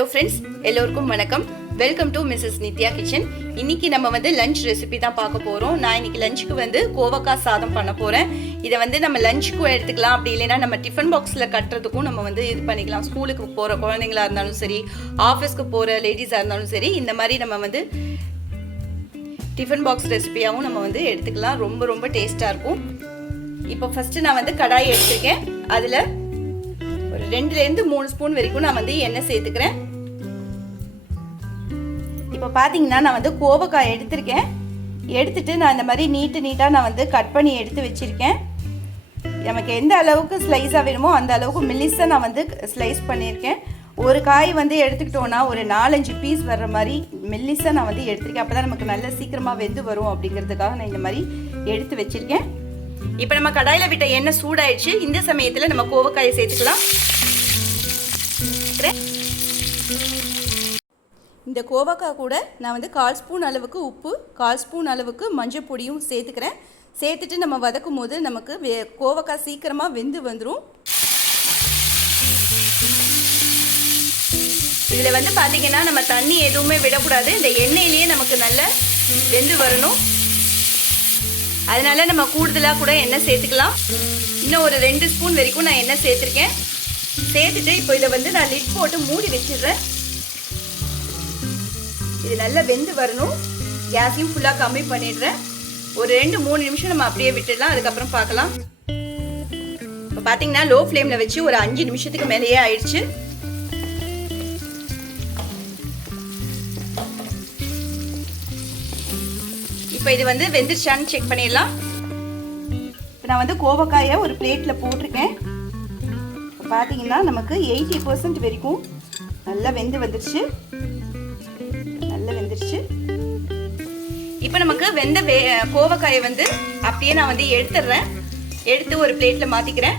Hello friends எல்லோருக்கும் வணக்கம். Welcome to Mrs Nithya kitchen இன்னைக்கு நம்ம வந்து லஞ்ச் ரெசிபி தான் பார்க்க போகிறோம் நான் இன்னைக்கு லஞ்சுக்கு வந்து கோவக்காய் சாதம் பண்ண போகிறேன் இதை வந்து நம்ம லஞ்சுக்கும் எடுத்துக்கலாம். அப்படி இல்லைன்னா நம்ம டிஃபன் பாக்ஸில் கட்டுறதுக்கும் நம்ம வந்து இது பண்ணிக்கலாம். ஸ்கூலுக்கு போகிற குழந்தைங்களா இருந்தாலும் சரி ஆஃபீஸ்க்கு போகிற லேடிஸாக இருந்தாலும் சரி இந்த மாதிரி நம்ம வந்து டிஃபன் பாக்ஸ் ரெசிபியாகவும் நம்ம வந்து எடுத்துக்கலாம். ரொம்ப ரொம்ப டேஸ்ட்டாக இருக்கும். இப்போ ஃபஸ்ட்டு நான் வந்து கடாய் எடுத்திருக்கேன். அதில் ஒரு ரெண்டுலேருந்து மூணு ஸ்பூன் வரைக்கும் நான் வந்து எண்ணெய் சேர்த்துக்கிறேன். இப்போ பார்த்தீங்கன்னா நான் வந்து கோவக்காய் எடுத்திருக்கேன். எடுத்துட்டு நான் இந்த மாதிரி நீட்டு நீட்டாக நான் வந்து கட் பண்ணி எடுத்து வச்சுருக்கேன். நமக்கு எந்த அளவுக்கு ஸ்லைஸாக வேணுமோ அந்த அளவுக்கு மெல்லிஸாக நான் வந்து ஸ்லைஸ் பண்ணியிருக்கேன் ஒரு காய் வந்து எடுத்துக்கிட்டோன்னா ஒரு நாலஞ்சு பீஸ் வர்ற மாதிரி மெல்லிஸாக நான் வந்து எடுத்திருக்கேன். அப்போ தான் நமக்கு நல்ல சீக்கிரமாக வெந்து வரும் அப்படிங்கிறதுக்காக நான் இந்த மாதிரி எடுத்து வச்சுருக்கேன். இப்போ நம்ம கடாயில் விட்ட எண்ணெய் சூடாயிடுச்சு. இந்த சமயத்தில் நம்ம கோவக்காயை சேர்த்துக்கலாம். இந்த கோவக்காய் கூட நான் வந்து கால் ஸ்பூன் அளவுக்கு உப்பு கால் ஸ்பூன் அளவுக்கு மஞ்சள் பொடியும் சேர்த்துக்கிறேன். சேர்த்துட்டு நம்ம வதக்கும் போது நமக்கு வே கோவக்காய் சீக்கிரமாக வெந்து வந்துடும் இதில் வந்து பார்த்தீங்கன்னா நம்ம தண்ணி எதுவுமே விடக்கூடாது. இந்த எண்ணெயிலேயே நமக்கு நல்ல வெந்து வரணும். அதனால நம்ம கூடுதலாக கூட எண்ணெய் சேர்த்துக்கலாம். இன்னும் ஒரு ரெண்டு ஸ்பூன் வரைக்கும் நான் எண்ணெய் சேர்த்துருக்கேன். சேர்த்துட்டு இப்போ இதை வந்து நான் லிட் போட்டு மூடி வச்சிடுறேன். இது நல்லா வெந்து வரணும். கேஸையும் ஃபுல்லாக கம்மி பண்ணிடுறேன். ஒரு ரெண்டு மூணு நிமிஷம் நம்ம அப்படியே விட்டுடலாம். அதுக்கப்புறம் பார்க்கலாம். இப்போ பார்த்தீங்கன்னா லோ ஃப்ளேமில் வச்சு ஒரு அஞ்சு நிமிஷத்துக்கு மேலேயே ஆயிடுச்சு. இப்போ இது வந்து வெந்துருச்சான்னு செக் பண்ணிடலாம். இப்போ நான் வந்து கோவக்காயை ஒரு பிளேட்டில் போட்டிருக்கேன். இப்போ பார்த்தீங்கன்னா நமக்கு எயிட்டி பர்சன்ட் வரைக்கும் நல்லா வெந்து வந்துருச்சு. வெந்துருச்சு இப்போ நமக்கு வெந்த வே கோவக்காயை வந்து அப்படியே நான் வந்து எடுத்துடுறேன் எடுத்து ஒரு பிளேட்டில் மாற்றிக்கிறேன்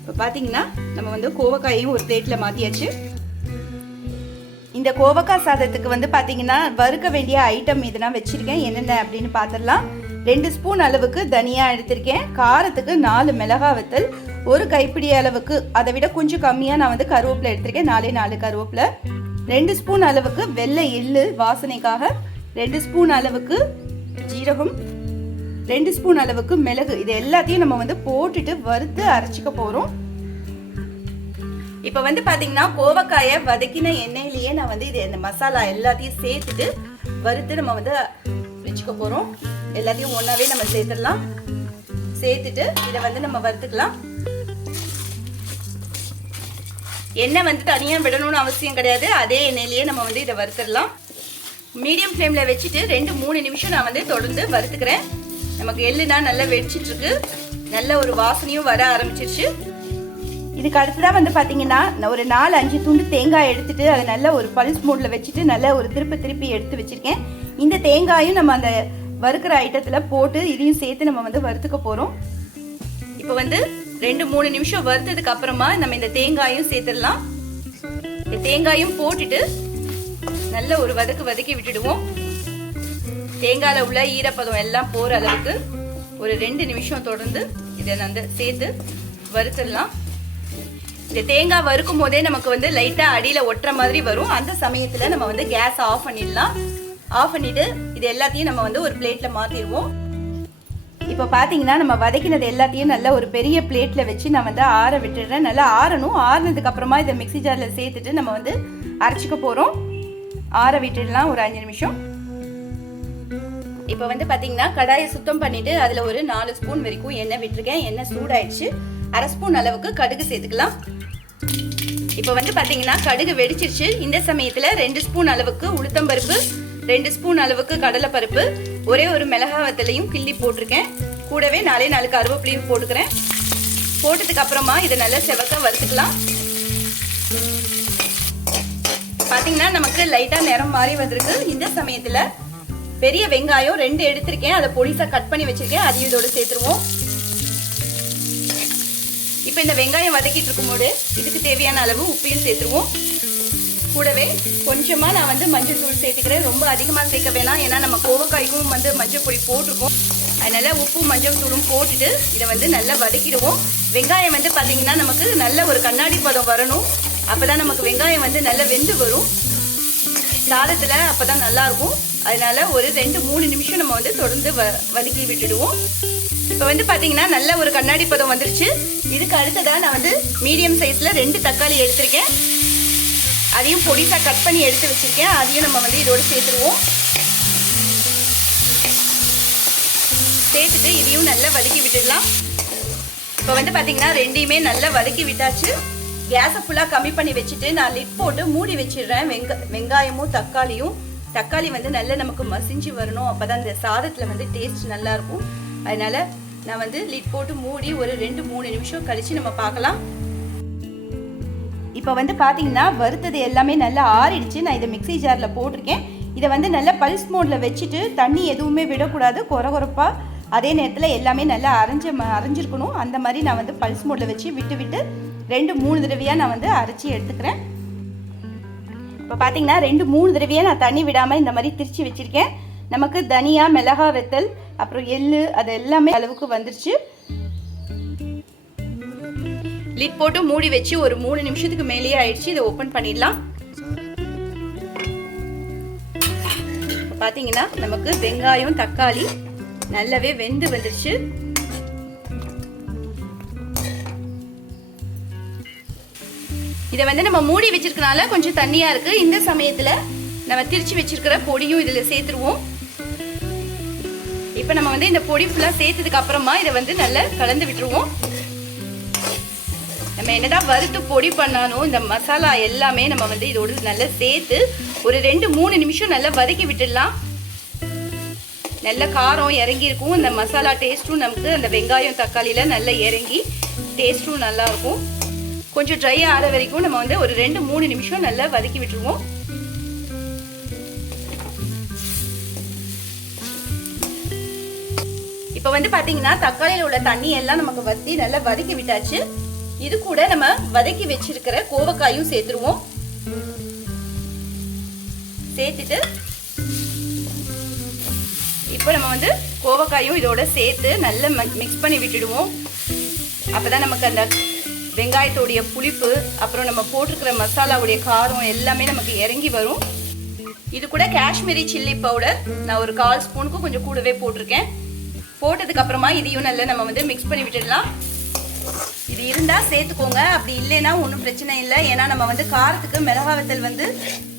இப்போ பார்த்தீங்கன்னா நம்ம வந்து கோவக்காயையும் ஒரு பிளேட்டில் மாற்றியாச்சு இந்த கோவக்காய் சாதத்துக்கு வந்து பார்த்தீங்கன்னா வறுக்க வேண்டிய ஐட்டம் இதெல்லாம் வச்சுருக்கேன். என்னென்ன அப்படின்னு பார்த்துடலாம் ரெண்டு ஸ்பூன் அளவுக்கு தனியாக எடுத்திருக்கேன். காரத்துக்கு நாலு மிளகா வத்தல். ஒரு கைப்பிடி அளவுக்கு அதை விட கொஞ்சம் கம்மியாக நான் வந்து கருவேப்பிலை எடுத்திருக்கேன். நாலே நாலு கருவேப்பிலை. ரெண்டு ஸ்பூன் அளவுக்கு வெள்ளை எள்ளு வாசனைக்காக ரெண்டு ஸ்பூன் அளவுக்கு ஜீரகம் ரெண்டு ஸ்பூன் அளவுக்கு மிளகு. இது எல்லாத்தையும் நம்ம வந்து போட்டுட்டு வறுத்து அரைச்சிக்க போகிறோம் இப்போ வந்து பார்த்தீங்கன்னா கோவக்காயை வதக்கின எண்ணெயிலேயே நான் வந்து இது இந்த மசாலா எல்லாத்தையும் சேர்த்துட்டு வறுத்து நம்ம வந்து வச்சுக்க போகிறோம் எல்லாத்தையும் ஒன்றாவே நம்ம சேர்த்துடலாம். சேர்த்துட்டு இதை வந்து நம்ம வறுத்துக்கலாம். எண்ணெய் வந்து தனியாக விடணும்னு அவசியம் கிடையாது. அதே எண்ணெயிலேயே நம்ம வந்து இதை வறுத்துடலாம். மீடியம் ஃப்ளேமில் வச்சுட்டு ரெண்டு மூணு நிமிஷம் நான் வந்து தொடர்ந்து வறுத்துக்கிறேன். நமக்கு எள்ளுனா நல்லா வெடிச்சிட்ருக்கு. நல்ல ஒரு வாசனையும் வர ஆரம்பிச்சிருச்சு. இதுக்கு அடுத்ததாக வந்து பார்த்தீங்கன்னா நான் ஒரு நாலு அஞ்சு துண்டு தேங்காய் எடுத்துட்டு அதை நல்ல ஒரு பல்ஸ் மூடில் வச்சுட்டு நல்ல ஒரு திருப்பி திருப்பி எடுத்து வச்சுருக்கேன். இந்த தேங்காயும் நம்ம அந்த வறுக்கிற ஐட்டத்தில் போட்டு இதையும் சேர்த்து நம்ம வந்து வறுத்துக்க போகிறோம் இப்போ வந்து ரெண்டு மூணு நிமிஷம் வறுத்ததுக்கு அப்புறமா நம்ம இந்த தேங்காயும் சேர்த்துடலாம். இந்த தேங்காயும் போட்டுட்டு நல்ல ஒரு வதக்கு வதக்கி விட்டுடுவோம். தேங்காயில் உள்ள ஈரப்பதம் எல்லாம் போகிற அளவுக்கு ஒரு ரெண்டு நிமிஷம் தொடர்ந்து இதை வந்து சேர்த்து வறுத்துடலாம். இந்த தேங்காய் வறுக்கும் போதே நமக்கு வந்து லைட்டாக அடியில் ஒட்டுற மாதிரி வரும். அந்த சமயத்தில் நம்ம வந்து கேஸ் ஆஃப் பண்ணிடலாம். ஆஃப் பண்ணிட்டு இது எல்லாத்தையும் நம்ம வந்து ஒரு பிளேட்டில் மாற்றிடுவோம் இப்போ பார்த்தீங்கன்னா நம்ம வதக்கினது எல்லாத்தையும் நல்ல ஒரு பெரிய பிளேட்டில் வச்சு நான் வந்து ஆற விட்டுடுறேன். நல்லா ஆறணும். ஆறுனதுக்கப்புறமா இதை மிக்சி ஜாரில் சேர்த்துட்டு நம்ம வந்து அரைச்சிக்க போகிறோம் ஆற விட்டுடலாம் ஒரு அஞ்சு நிமிஷம். இப்போ வந்து பார்த்தீங்கன்னா கடாயை சுத்தம் பண்ணிட்டு அதில் ஒரு நாலு ஸ்பூன் வரைக்கும் எண்ணெய் விட்டுருக்கேன். எண்ணெய் சூடாயிடுச்சு. அரை ஸ்பூன் அளவுக்கு கடுகு சேர்த்துக்கலாம். இப்போ வந்து பார்த்தீங்கன்னா கடுகு வெடிச்சிருச்சு. இந்த சமயத்தில் ரெண்டு ஸ்பூன் அளவுக்கு உளுத்தம்பருப்பு ரெண்டு ஸ்பூன் அளவுக்கு கடலைப்பருப்பு ஒரே ஒரு மிளகா வத்தலையும் கிள்ளி போட்டிருக்கேன். கூடவே நாலே நாலு கருவேப்பிலையும் போட்டுக்கிறேன். போட்டதுக்கு அப்புறமா இதை நல்லா செவக்க வறுத்துக்கலாம். பார்த்தீங்கன்னா நமக்கு லைட்டாக நிறம் மாறி வந்திருக்கு. இந்த சமயத்தில் பெரிய வெங்காயம் ரெண்டு எடுத்திருக்கேன். அதை பொடிசாக கட் பண்ணி வச்சிருக்கேன். அதையும் இதோடு சேர்த்துருவோம். இப்போ இந்த வெங்காயம் வதக்கிட்டு இருக்கும்போது இதுக்கு தேவையான அளவு உப்பையும் சேர்த்துருவோம். கூடவே கொஞ்சமாக நான் வந்து மஞ்சள் தூள் சேர்த்துக்கிறேன். ரொம்ப அதிகமாக சேர்க்க வேணாம். ஏன்னா நம்ம கோவக்காய்க்கும் வந்து மஞ்சள் பொடி போட்டிருக்கோம். அதனால உப்பு மஞ்சள் தூளும் போட்டுட்டு இதை வந்து நல்லா வதக்கிடுவோம். வெங்காயம் வந்து பார்த்தீங்கன்னா நமக்கு நல்ல ஒரு கண்ணாடி பதம் வரணும். அப்பதான் நமக்கு வெங்காயம் வந்து நல்லா வெந்து வரும். சாதத்தில் அப்போ தான் நல்லாயிருக்கும் அதனால ஒரு ரெண்டு மூணு நிமிஷம் நம்ம வந்து தொடர்ந்து வ வதக்கி விட்டுடுவோம். இப்போ வந்து பார்த்தீங்கன்னா நல்ல ஒரு கண்ணாடி பதம் வந்துருச்சு. இதுக்கு அடுத்ததாக நான் வந்து மீடியம் சைஸில் ரெண்டு தக்காளி எடுத்திருக்கேன். அதையும் பொடிசாக கட் பண்ணி எடுத்து வச்சுருக்கேன். அதையும் நம்ம வந்து இதோடு சேர்த்துருவோம். சேர்த்துட்டு இதையும் நல்லா வதக்கி விட்டுடலாம். இப்போ வந்து பார்த்தீங்கன்னா ரெண்டையுமே நல்லா வதக்கி விட்டாச்சு. கேஸை ஃபுல்லாக கம்மி பண்ணி வச்சுட்டு நான் லிட் போட்டு மூடி வச்சிடுறேன். வெங்க வெங்காயமும் தக்காளியும். தக்காளி வந்து நல்லா நமக்கு மசிஞ்சு வரணும். அப்போ தான் இந்த சாதத்தில் வந்து டேஸ்ட் நல்லாயிருக்கும் அதனால் நான் வந்து லிட் போட்டு மூடி ஒரு ரெண்டு மூணு நிமிஷம் கழித்து நம்ம பார்க்கலாம். இப்போ வந்து பார்த்தீங்கன்னா வறுத்தது எல்லாமே நல்லா ஆறிடுச்சு. நான் இதை மிக்ஸி ஜாரில் போட்டிருக்கேன். இதை வந்து நல்லா பல்ஸ் மோடில் வச்சுட்டு தண்ணி எதுவுமே விடக்கூடாது. கொர கொரப்பாக அதே நேரத்தில் எல்லாமே நல்லா அரைஞ்ச ம- அரைஞ்சிருக்கணும். அந்த மாதிரி நான் வந்து பல்ஸ் மோடில் வச்சு விட்டு விட்டு ரெண்டு மூணு தடவையாக நான் வந்து அரைச்சி எடுத்துக்கிறேன். இப்போ பார்த்தீங்கன்னா ரெண்டு மூணு தடவையாக நான் தண்ணி விடாமல் இந்த மாதிரி திரிச்சு வச்சுருக்கேன். நமக்கு தனியா மிளகா வெத்தல் அப்புறம் எள்ளு அது எல்லாமே அளவுக்கு வந்துருச்சு. லிட் போட்டு மூடி வச்சு ஒரு மூணு நிமிஷத்துக்கு மேலேயே ஆயிடுச்சு. இதை ஓப்பன் பண்ணிடலாம். இப்ப பாத்தீங்கன்னா நமக்கு வெங்காயம் தக்காளி நல்லாவே வெந்து வந்துருச்சு. இதை வந்து நம்ம மூடி வச்சிருக்கனால கொஞ்சம் தண்ணியா இருக்கு. இந்த சமயத்துல நம்ம திரிச்சு வச்சிருக்கிற பொடியும் இதுல சேர்த்துருவோம். இப்போ நம்ம வந்து இந்த பொடி ஃபுல்லா சேர்த்ததுக்கு அப்புறமா இதை வந்து நல்லா கலந்து விட்டுருவோம். நம்ம என்னதான் வறுத்து பொடி பண்ணாலும் இந்த மசாலா எல்லாமே நம்ம வந்து இதோடு நல்லா சேர்த்து ஒரு ரெண்டு மூணு நிமிஷம் நல்லா வதக்கி விட்டுடலாம். நல்ல காரம் இறங்கி இருக்கும். இந்த மசாலா டேஸ்ட்டும் நமக்கு அந்த வெங்காயம் தக்காளியில் நல்லா இறங்கி டேஸ்ட்டும் நல்லா இருக்கும். கொஞ்சம் ட்ரை ஆற வரைக்கும் நம்ம வந்து ஒரு ரெண்டு மூணு நிமிஷம் நல்லா வதக்கி விட்டுருவோம். இப்போ வந்து பார்த்தீங்கன்னா தக்காளியில் உள்ள தண்ணி எல்லாம் நமக்கு வத்தி நல்லா வதக்கி விட்டாச்சு. இது கூட நம்ம வதக்கி வச்சிருக்கிற கோவக்காயும் சேர்த்துருவோம். சேர்த்துட்டு இப்போ நம்ம வந்து கோவக்காயும் இதோட சேர்த்து நல்லா மிக்ஸ் பண்ணி விட்டுடுவோம். அப்பதான் நமக்கு அந்த வெங்காயத்தோடைய புளிப்பு அப்புறம் நம்ம போட்டிருக்கிற மசாலாவுடைய காரம் எல்லாமே நமக்கு இறங்கி வரும். இது கூட காஷ்மீரி சில்லி பவுடர். நான் ஒரு கால் ஸ்பூனுக்கும் கொஞ்சம் கூடவே போட்டிருக்கேன். போட்டதுக்கு அப்புறமா இதையும் நல்லா நம்ம வந்து மிக்ஸ் பண்ணி விட்டுடலாம். இது இருந்தா சேர்த்துக்கோங்க. அப்படி இல்லைன்னா ஒன்றும் பிரச்சனை இல்லை. ஏன்னா நம்ம வந்து காரத்துக்கு மிளகா வத்தல் வந்து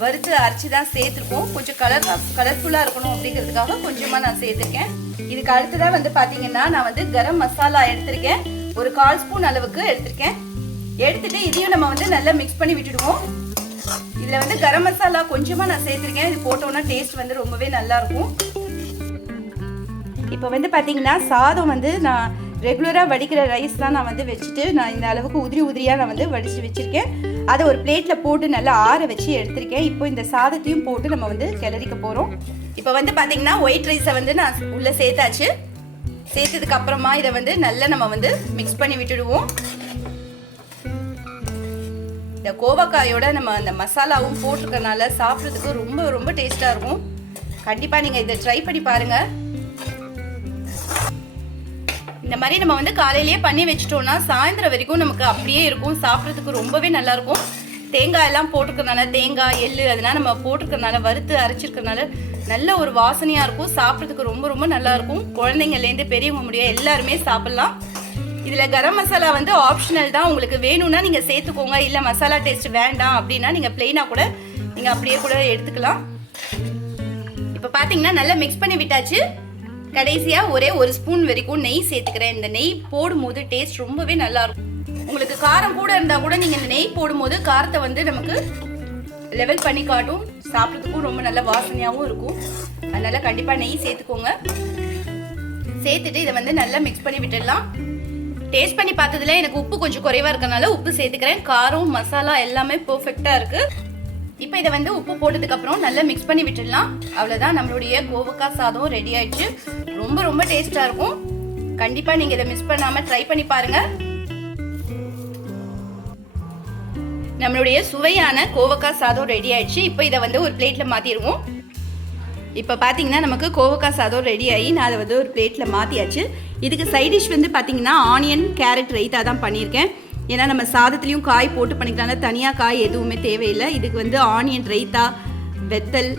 வறுத்து அரைச்சி தான் சேர்த்துருக்கோம். கொஞ்சம் கலர் கலர்ஃபுல்லாக இருக்கணும் அப்படிங்கிறதுக்காக கொஞ்சமாக நான் சேர்த்துருக்கேன். இதுக்கு அடுத்ததாக வந்து பார்த்தீங்கன்னா நான் வந்து கரம் மசாலா எடுத்திருக்கேன். ஒரு கால் ஸ்பூன் அளவுக்கு எடுத்திருக்கேன். எடுத்துட்டு இதையும் நம்ம வந்து நல்லா மிக்ஸ் பண்ணி விட்டுடுவோம். இதில் வந்து கரம் மசாலா கொஞ்சமாக நான் சேர்த்துருக்கேன். இது போட்டோன்னா டேஸ்ட் வந்து ரொம்பவே நல்லா இருக்கும். இப்போ வந்து பார்த்தீங்கன்னா சாதம் வந்து நான் ரெகுலராக வடிக்கிற ரைஸ் தான் நான் வந்து வச்சுட்டு நான் இந்த அளவுக்கு உதிரி உதிரியாக நான் வந்து வடித்து வச்சுருக்கேன். அதை ஒரு பிளேட்டில் போட்டு நல்லா ஆற வச்சு எடுத்திருக்கேன். இப்போ இந்த சாதத்தையும் போட்டு நம்ம வந்து கிளறிக்க போகிறோம் இப்போ வந்து பார்த்தீங்கன்னா ஒயிட் ரைஸை வந்து நான் உள்ளே சேர்த்தாச்சு. சேர்த்ததுக்கு அப்புறமா இதை வந்து நல்லா நம்ம வந்து மிக்ஸ் பண்ணி விட்டுடுவோம். இந்த கோவக்காயோட நம்ம அந்த மசாலாவும் போட்டிருக்கனால சாப்பிட்றதுக்கு ரொம்ப ரொம்ப டேஸ்ட்டாக இருக்கும். கண்டிப்பாக நீங்கள் இதை ட்ரை பண்ணி பாருங்கள் இந்த மாதிரி நம்ம வந்து காலையிலேயே பண்ணி வச்சிட்டோம்னா சாயந்தரம் வரைக்கும் நமக்கு அப்படியே இருக்கும். சாப்பிட்றதுக்கு ரொம்பவே நல்லா இருக்கும். தேங்காய் எல்லாம் போட்டிருக்கறனால தேங்காய் எள் அதெல்லாம் நம்ம போட்டிருக்கறனால வறுத்து அரைச்சிருக்கறனால நல்ல ஒரு வாசனையா இருக்கும். சாப்பிட்றதுக்கு ரொம்ப ரொம்ப நல்லா இருக்கும். குழந்தைங்கள்லேருந்து பெரியவங்க முடிய எல்லாருமே சாப்பிடலாம். இதில் கரம் மசாலா வந்து ஆப்ஷனல் தான். உங்களுக்கு வேணும்னா நீங்கள் சேர்த்துக்கோங்க. இல்லை மசாலா டேஸ்ட் வேண்டாம் அப்படின்னா நீங்கள் பிளெயினாக கூட நீங்கள் அப்படியே கூட எடுத்துக்கலாம். இப்போ பார்த்தீங்கன்னா நல்லா மிக்ஸ் பண்ணி விட்டாச்சு. கடைசியாக ஒரே ஒரு ஸ்பூன் வரைக்கும் நெய் சேர்த்துக்கிறேன். இந்த நெய் போடும்போது டேஸ்ட் ரொம்பவே நல்லா இருக்கும் உங்களுக்கு காரம் கூட இருந்தால் கூட நீங்கள் இந்த நெய் போடும்போது காரத்தை வந்து நமக்கு லெவல் பண்ணி காட்டும். சாப்பிட்றதுக்கும் ரொம்ப நல்ல வாசனையாகவும் இருக்கும். அதனால கண்டிப்பாக நெய் சேர்த்துக்கோங்க. சேர்த்துட்டு இதை வந்து நல்லா மிக்ஸ் பண்ணி விட்டுடலாம். டேஸ்ட் பண்ணி பார்த்ததுல எனக்கு உப்பு கொஞ்சம் குறைவாக இருக்கனால உப்பு சேர்த்துக்கிறேன். காரம் மசாலா எல்லாமே பர்ஃபெக்டாக இருக்குது இப்போ இதை வந்து உப்பு போட்டதுக்கு அப்புறம் நல்லா மிக்ஸ் பண்ணி விட்டுடலாம். அவ்வளோதான் நம்மளுடைய கோவக்காய் சாதம் ரெடி ஆயிடுச்சு. ரொம்ப ரொம்ப டேஸ்ட்டாக இருக்கும். கண்டிப்பாக நீங்கள் இதை மிஸ் பண்ணாமல் ட்ரை பண்ணி பாருங்க. நம்மளுடைய சுவையான கோவக்காய் சாதம் ரெடி ஆயிடுச்சு. இப்போ இதை வந்து ஒரு பிளேட்டில் மாற்றிடுவோம் இப்போ பார்த்தீங்கன்னா நமக்கு கோவக்காய் சாதம் ரெடி ஆகி நான் அதை வந்து ஒரு பிளேட்டில் மாற்றியாச்சு இதுக்கு சைட் டிஷ் வந்து பார்த்தீங்கன்னா ஆனியன் கேரட் ரைத்தா தான் பண்ணியிருக்கேன். ஏன்னா நம்ம சாதத்துலேயும் காய் போட்டு பண்ணிக்கலாம் தனியாக காய் எதுவுமே தேவையில்லை. இதுக்கு வந்து ஆனியன் ரைத்தா வெத்தல்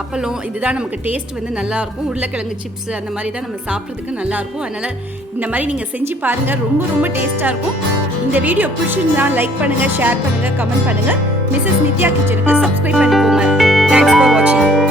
அப்பளம் இதுதான் நமக்கு டேஸ்ட் வந்து நல்லாயிருக்கும் உருளைக்கிழங்கு சிப்ஸ் அந்த மாதிரி தான் நம்ம சாப்பிட்றதுக்கு நல்லாயிருக்கும் அதனால் இந்த மாதிரி நீங்கள் செஞ்சு பாருங்கள் ரொம்ப ரொம்ப டேஸ்ட்டாக இருக்கும். இந்த வீடியோ பிடிச்சிருந்தா லைக் பண்ணுங்கள் ஷேர் பண்ணுங்கள் கமெண்ட் பண்ணுங்கள் மிஸ்ஸஸ் நித்யா கிச்சனுக்கு சப்ஸ்கிரைப் பண்ணிக்கோங்க.